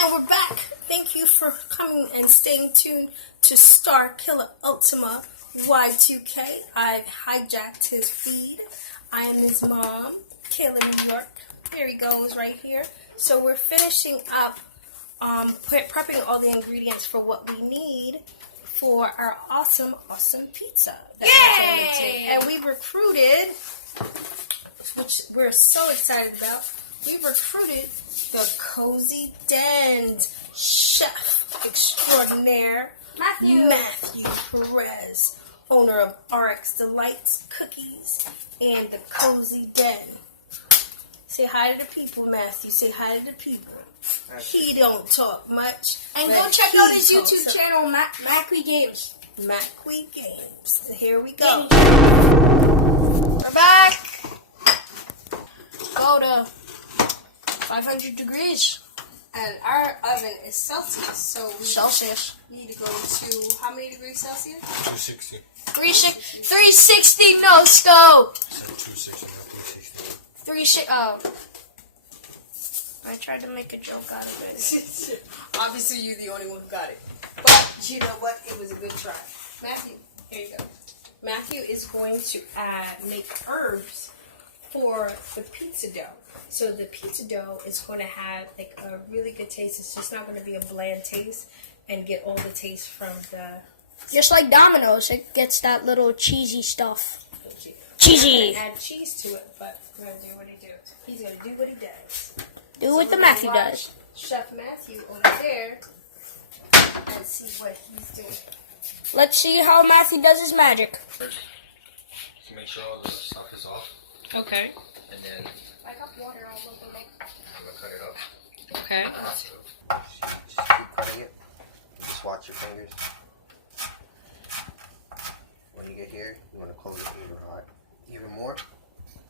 And we're back. Thank you for coming and staying tuned to Star Killer Ultima Y2K. I've hijacked his feed. I am his mom, Kayla New York. There he goes right here. So we're finishing up prepping all the ingredients for what we need for our awesome pizza. Yay! And we recruited, which we're so excited about, we recruited the Cozy Dens chef extraordinaire, Matthew Perez, owner of RX Delights Cookies and the Cozy Den. Say hi to the people, Matthew. Say hi to the people. He don't talk much. And go check out his YouTube channel, Mackley Games. Mackley Games. So here we go. We're back. Go to 500 degrees. And our oven is Celsius, so we Celsius. need to go to how many degrees Celsius? 260. 360 no scope. 260, not 360. 360. I tried to make a joke out of it. Obviously, you're the only one who got it. But you know what? It was a good try. Matthew, here you go. Matthew is going to make herbs for the pizza dough. So the pizza dough is going to have like a really good taste. It's just not going to be a bland taste and get all the taste from the... Just like Domino's, it gets that little cheesy stuff. Cheesy. Cheesy. I'm gonna add cheese to it, but we're going to do what he does. He's going to do what he does. Do what the Matthew does. Chef Matthew over there and see what he's doing. Let's see how Matthew does his magic. First, to make sure all the stuff is off, Okay. and then I got water all over me. I'm gonna cut it up. Okay. Just keep cutting it. Just watch your fingers. When you get here, you want to close it even more.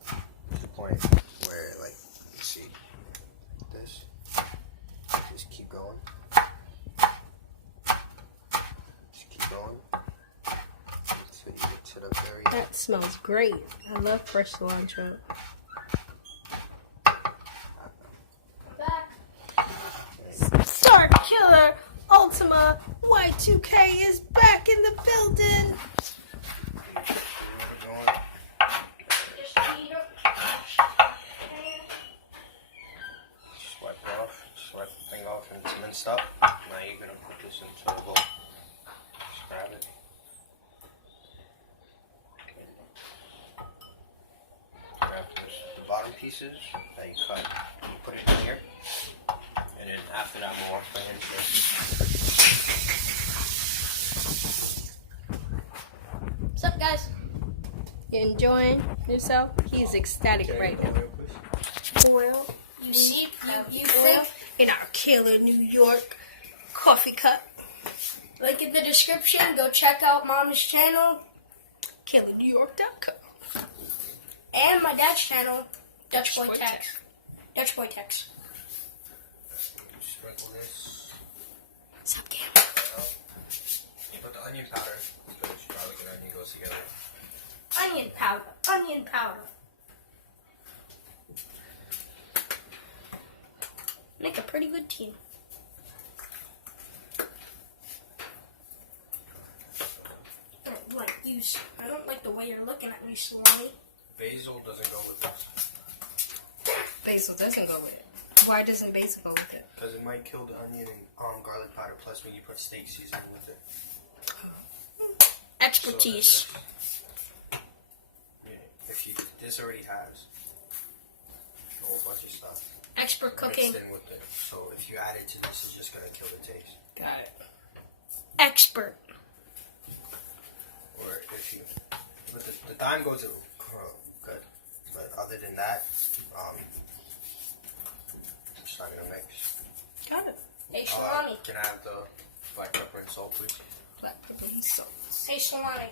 To the point where, like, you see this. Just keep going. Just keep going. Until you get to the very end. That smells great. I love fresh cilantro. Star Killer Ultima Y2K is back in the building. Just wipe it off. Just wipe the thing off and it's minced up. Now you're gonna put this into a bowl. Just grab it. Grab the bottom pieces that you cut. And put it in here. And then after that, I'm gonna wash my hands What's up, guys? You enjoying yourself? He's ecstatic right now. Oil. You see, you Oil think? in our Killer New York coffee cup. Link in the description. Go check out Mom's channel KillerNewYork.com. and my dad's channel, Dutch Boy Boy Tex. Dutch Boy Tex. Sprinkle this. What's up, Cam? You put the onion powder, because garlic and onion goes together. Onion powder. Onion powder. Make a pretty good team. I don't like the way you're looking at me, Salami. Basil doesn't go with this. Basil doesn't go with it. Why doesn't basil go with it? Because it might kill the onion and garlic powder, plus when you put steak seasoning with it. Expertise. This already has a whole bunch of stuff Expert cooking. mixed in with it. So if you add it to this, it's just gonna kill the taste. Got it. Expert. Or if you, but the thyme goes good. But other than that, I'm just not gonna mix. Got it. Hey, Salami. Can I have the black pepper and salt, please? Black pepper and salt. Hey, Salami.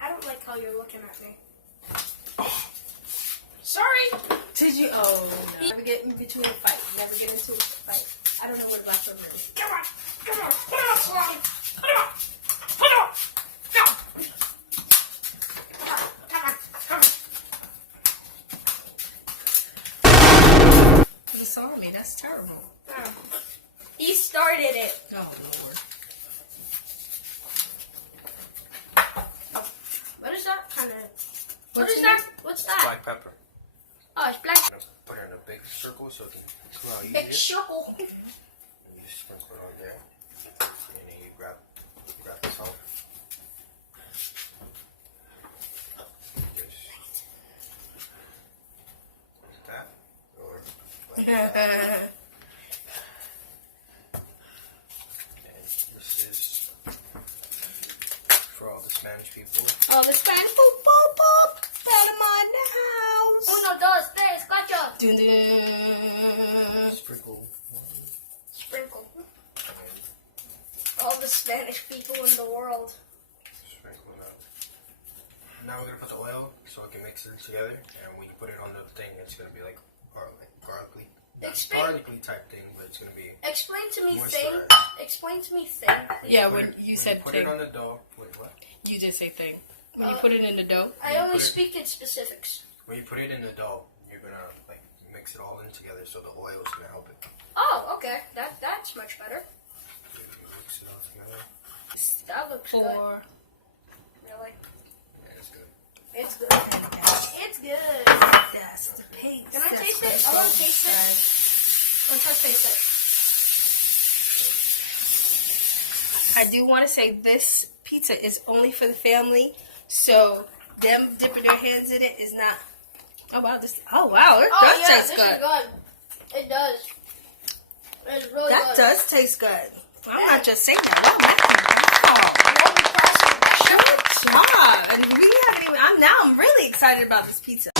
I don't like how you're looking at me. Sorry. Did you? Oh, no. Never get in between a fight. Never get into a fight. I don't know what black pepper is. Come on. Come on. Put it on, Salami. Put it on. Put it on. Go. Come on. Come on. Come on. You saw me. That's terrible. started it. Oh Lord. What is that kind of? What What's is in that? What's that? Black pepper. Oh, it's black. I'm gonna put it in a big circle so it can come out Big easier. circle. You just sprinkle it on there, and then you grab the salt. Just like that, or like that. And this is for all the Spanish people. Oh, the Spanish football pop. Panama in the house. 1, 2, 3, 4. Dun, dun. Sprinkle one, Sprinkle. and All the Spanish people in the world. sprinkle it up. Now we're gonna put the oil so it can mix it together, and when you put it on the thing, it's gonna be like garlicky, not Explain- garlicky type thing, but it's gonna be Explain to me moisturized. thing. Explain to me thing. Yeah, Put when it- you when said put thing, it on the dough. Wait, what? you did say thing. When you put it in the dough. I You only put it- speak in specifics. When you put it in the dough, you're gonna like mix it all in together, so the oil is gonna help it. Oh, okay. That's much better. You mix it all together, That looks good. 4. Really? and it's good. It's good. It's good. Yes, the paste. Can I taste it? I want to taste it. Let's just taste it. I do want to say this pizza is only for the family, so them dipping their hands in it is not. Oh wow, this. Oh wow, it Oh does yeah, taste this good. is good. It does. It's really That good. does taste good. I'm Yeah. not just saying that. No, that- Good job. And we haven't even. I'm really excited about this pizza.